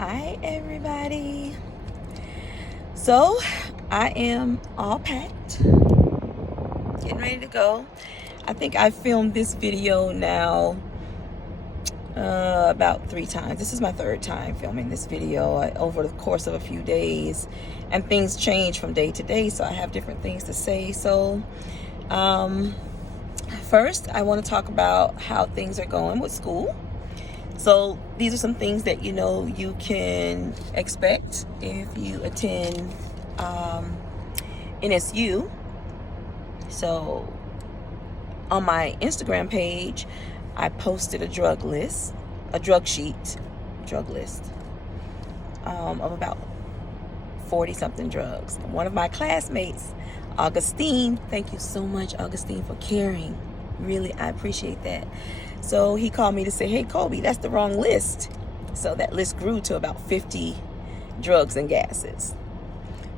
Hi everybody. So I am all packed, getting ready to go. I think I filmed this video now about 3 times. This is my 3rd time filming this video over the course of a few days, and things change from day to day, so I have different things to say. So first I want to talk about how things are going with school. So these are some things that you can expect if you attend NSU. So on my Instagram page, I posted a drug list of about 40 something drugs. One of my classmates, Augustine, thank you so much, Augustine, for caring. Really, I appreciate that. So he called me to say, hey, Kobe, that's the wrong list. So that list grew to about 50 drugs and gases.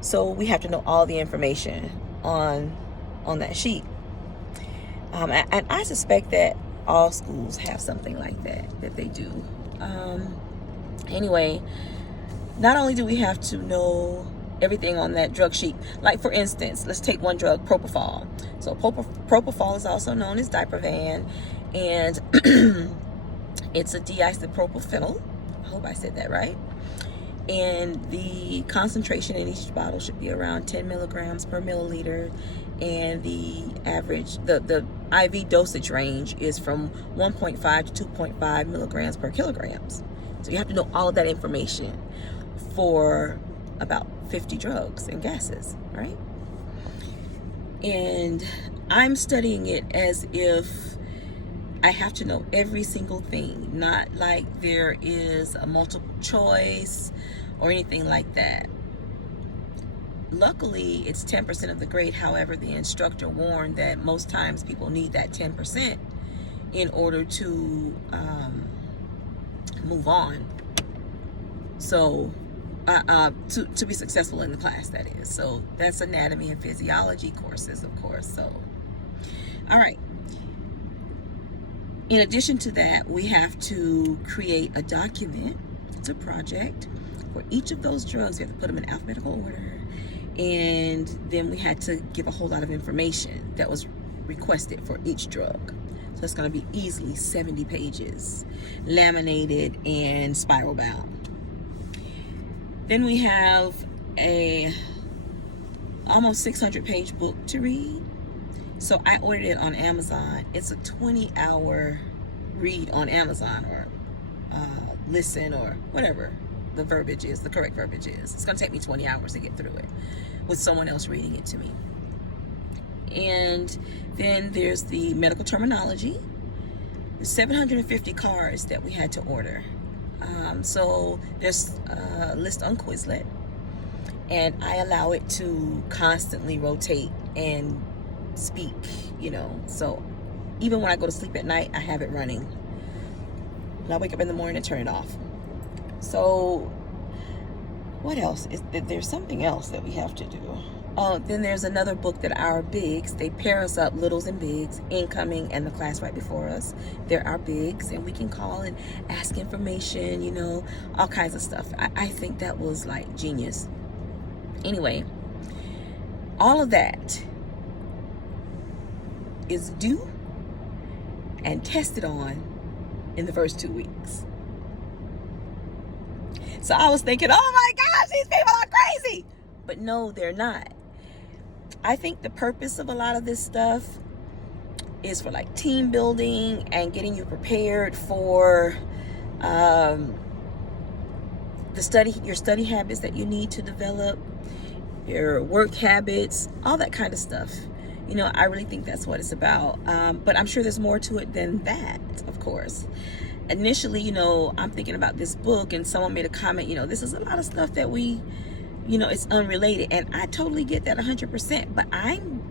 So we have to know all the information on that sheet. And I suspect that all schools have something like that they do. Anyway, not only do we have to know everything on that drug sheet, like for instance, let's take one drug, propofol. So propofol is also known as Diprovan, and it's a diisopropyl. I hope I said that right. And the concentration in each bottle should be around 10 milligrams per milliliter, and the average, the IV dosage range is from 1.5 to 2.5 milligrams per kilograms. So you have to know all of that information for about 50 drugs and gases, right? And I'm studying it as if I have to know every single thing, not like there is a multiple choice or anything like that. Luckily, it's 10% of the grade. However, the instructor warned that most times people need that 10% in order to move on. So to be successful in the class, that is. So that's anatomy and physiology courses, of course. So, all right. In addition to that, we have to create a document. It's a project for each of those drugs. We have to put them in alphabetical order. And then we had to give a whole lot of information that was requested for each drug. So it's going to be easily 70 pages, laminated and spiral bound. Then we have a almost 600-page book to read. So I ordered it on Amazon. It's a 20-hour read on Amazon, or listen, or whatever the verbiage is, the correct verbiage is. It's going to take me 20 hours to get through it with someone else reading it to me. And then there's the medical terminology. There's 750 cards that we had to order. So there's a list on Quizlet, and I allow it to constantly rotate and speak, so even when I go to sleep at night, I have it running. When I wake up in the morning and turn it off. So what else? There's something else that we have to do. Then there's another book that our bigs, they pair us up, littles and bigs, incoming and the class right before us. They're our bigs, and we can call and ask information, all kinds of stuff. I think that was like genius. Anyway, all of that is due and tested on in the first 2 weeks. So I was thinking, oh my gosh, these people are crazy. But no, they're not. I think the purpose of a lot of this stuff is for like team building and getting you prepared for your study habits that you need to develop, your work habits, all that kind of stuff. I really think that's what it's about. But I'm sure there's more to it than that, of course. Initially, I'm thinking about this book, and someone made a comment, this is a lot of stuff that we, it's unrelated. And I totally get that 100%. But I'm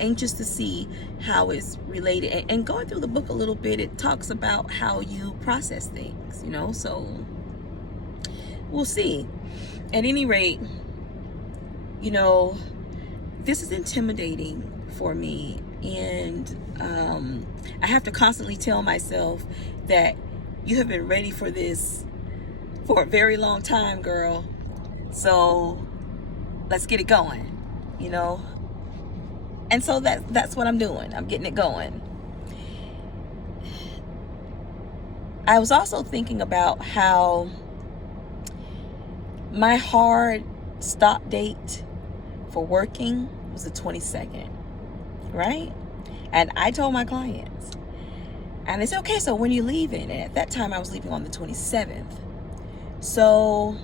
anxious to see how it's related. And going through the book a little bit, it talks about how you process things, so we'll see. At any rate, this is intimidating for me, and I have to constantly tell myself that you have been ready for this for a very long time, girl. So let's get it going, you know? And so that's what I'm doing. I'm getting it going. I was also thinking about how my hard stop date for working was the 22nd, right? And I told my clients, and they said, okay, so when are you leaving? And at that time I was leaving on the 27th. So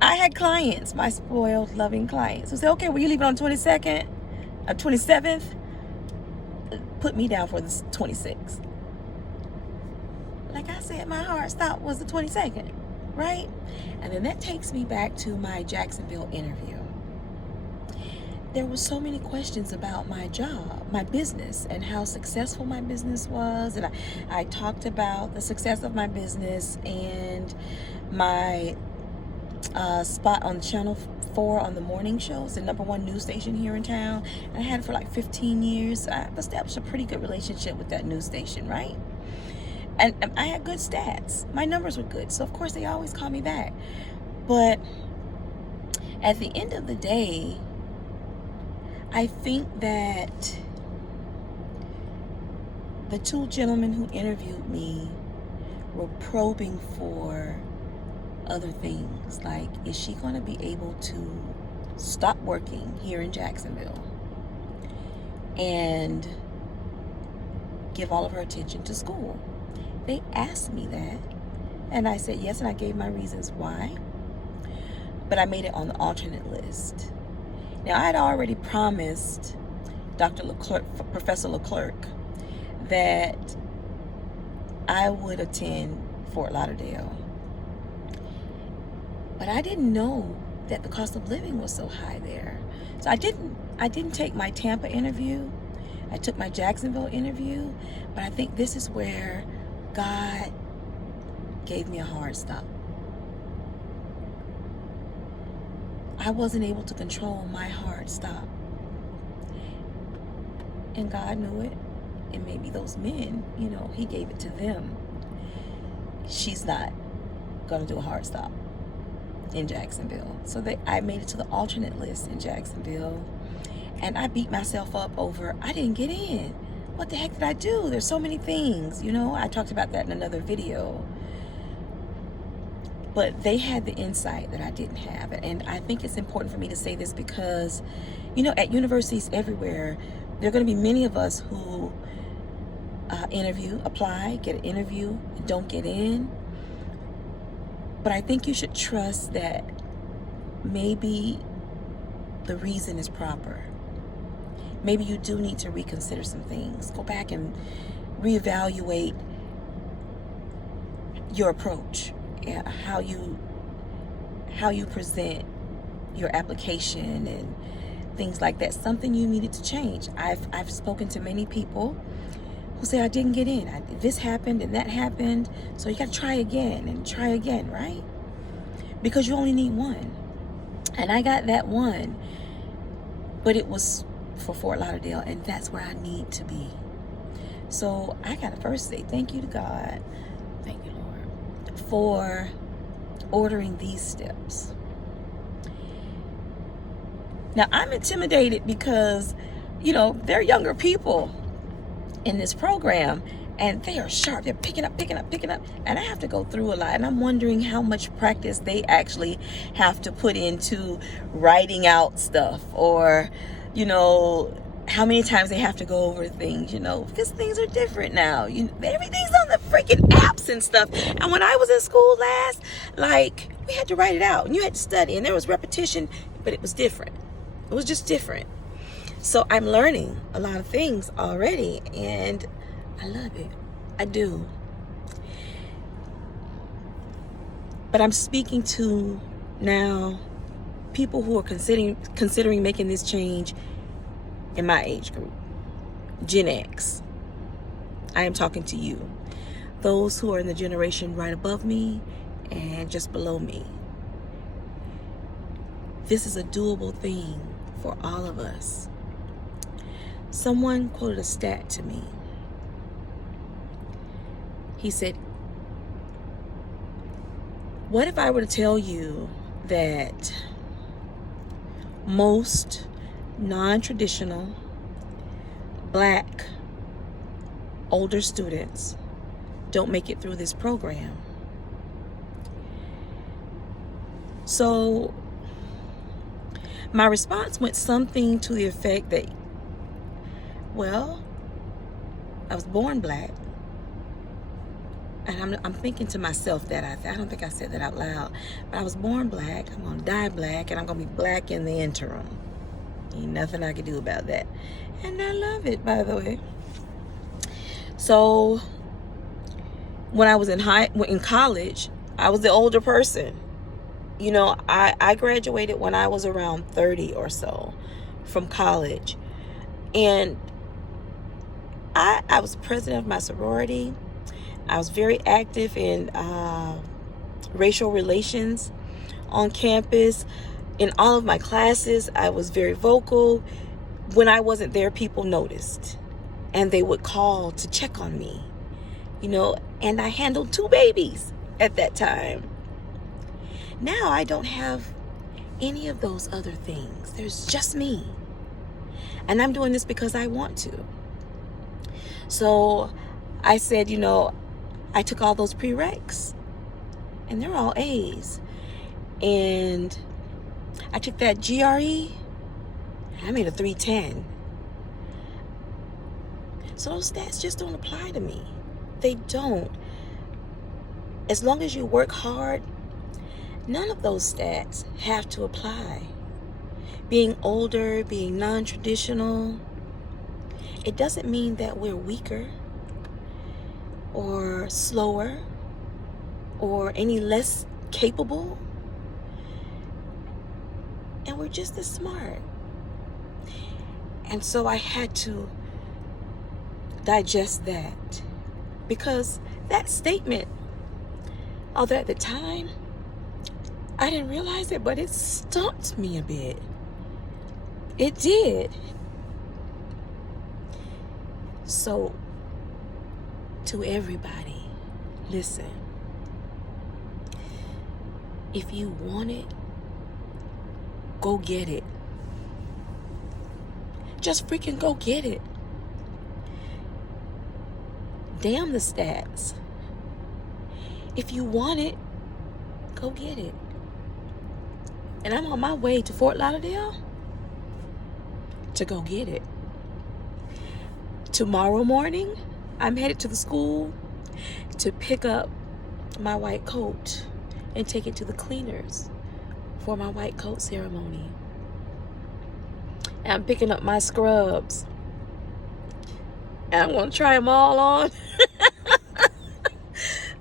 I had clients, my spoiled, loving clients, who said, okay, well, you leaving on the 22nd, 27th? Put me down for the 26th. Like I said, my hard stop was the 22nd, right? And then that takes me back to my Jacksonville interview. There were so many questions about my job, my business, and how successful my business was. And I talked about the success of my business and my spot on Channel 4 on the morning show. It's the #1 news station here in town. And I had it for like 15 years. I established a pretty good relationship with that news station, right? And I had good stats. My numbers were good. So, of course, they always call me back. But at the end of the day, I think that the two gentlemen who interviewed me were probing for other things. Like, is she going to be able to stop working here in Jacksonville and give all of her attention to school? They asked me that, and I said yes, and I gave my reasons why, but I made it on the alternate list. Now, I had already promised Dr. Leclerc, Professor Leclerc, that I would attend Fort Lauderdale, but I didn't know that the cost of living was so high there. So I didn't take my Tampa interview. I took my Jacksonville interview, but I think this is where God gave me a hard stop. I wasn't able to control my hard stop. And God knew it. And maybe those men, you know, he gave it to them. She's not going to do a hard stop in Jacksonville. So I made it to the alternate list in Jacksonville. And I beat myself up over, I didn't get in. What the heck did I do? There's so many things, you know. I talked about that in another video. But they had the insight that I didn't have. And I think it's important for me to say this because, you know, at universities everywhere, there are going to be many of us who apply, get an interview, and don't get in. But I think you should trust that maybe the reason is proper. Maybe you do need to reconsider some things. Go back and reevaluate your approach, how you present your application and things like that. Something you needed to change. I've spoken to many people who say I didn't get in. This happened and that happened. So you got to try again and try again, right? Because you only need one. And I got that one, but it was for Fort Lauderdale, and that's where I need to be. So I gotta first say thank you to God, thank you, Lord, for ordering these steps. Now I'm intimidated because, you know, they're younger people in this program, and they are sharp. They're picking up, and I have to go through a lot. And I'm wondering how much practice they actually have to put into writing out stuff, or, you know, how many times they have to go over things, you know, because things are different now. Everything's on the freaking apps and stuff. And when I was in school last, like, we had to write it out, and you had to study, and there was repetition, but it was different. It was just different. So I'm learning a lot of things already, and I love it. I do. But I'm speaking to now people who are considering making this change in my age group, Gen X. I am talking to you, those who are in the generation right above me and just below me. This is a doable thing for all of us. Someone quoted a stat to me. He said, What if I were to tell you that most non-traditional Black older students don't make it through this program? So my response went something to the effect that, well, I was born Black. And I'm thinking to myself that I don't think I said that out loud, but I was born Black, I'm gonna die Black, and I'm gonna be Black in the interim. Ain't nothing I can do about that. And I love it, by the way. So when I was in college, I was the older person. You know, I graduated when I was around 30 or so from college. And I was president of my sorority. I was very active in racial relations on campus. In all of my classes, I was very vocal. When I wasn't there, people noticed. And they would call to check on me. You know, and I handled 2 babies at that time. Now I don't have any of those other things. There's just me. And I'm doing this because I want to. So I said, you know, I took all those prereqs, and they're all A's. And I took that GRE, and I made a 310. So those stats just don't apply to me. They don't. As long as you work hard, none of those stats have to apply. Being older, being non-traditional, it doesn't mean that we're weaker or slower or any less capable. And we're just as smart. And so I had to digest that, because that statement, although at the time I didn't realize it, but it stumped me a bit. It did. So to everybody, listen, if you want it, go get it. Just freaking go get it. Damn the stats. If you want it, go get it. And I'm on my way to Fort Lauderdale to go get it. Tomorrow morning, I'm headed to the school to pick up my white coat and take it to the cleaners for my white coat ceremony. And I'm picking up my scrubs. And I'm going to try them all on.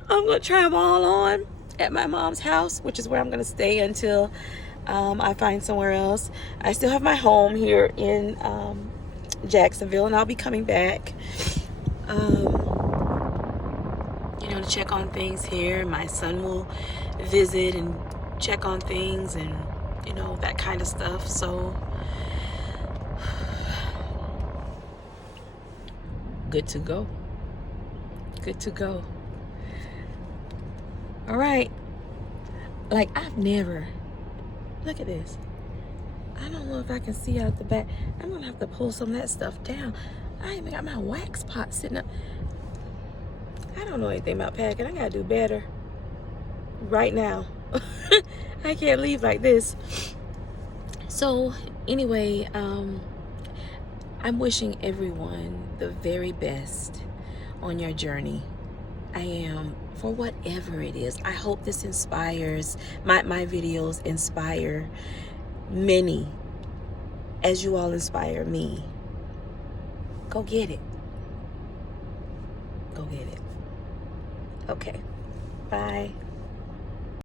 I'm going to try them all on at my mom's house, which is where I'm going to stay until I find somewhere else. I still have my home here in Jacksonville, and I'll be coming back, to check on things here. My son will visit and check on things and, that kind of stuff. So, good to go. Good to go. All right. Like, I've never, look at this. I don't know if I can see out the back. I'm going to have to pull some of that stuff down. I even got my wax pot sitting up. I don't know anything about packing. I got to do better right now. I can't leave like this. So, anyway, I'm wishing everyone the very best on your journey. I am, for whatever it is. I hope this inspires, my videos inspire many as you all inspire me. Go get it. Go get it. Okay. Bye.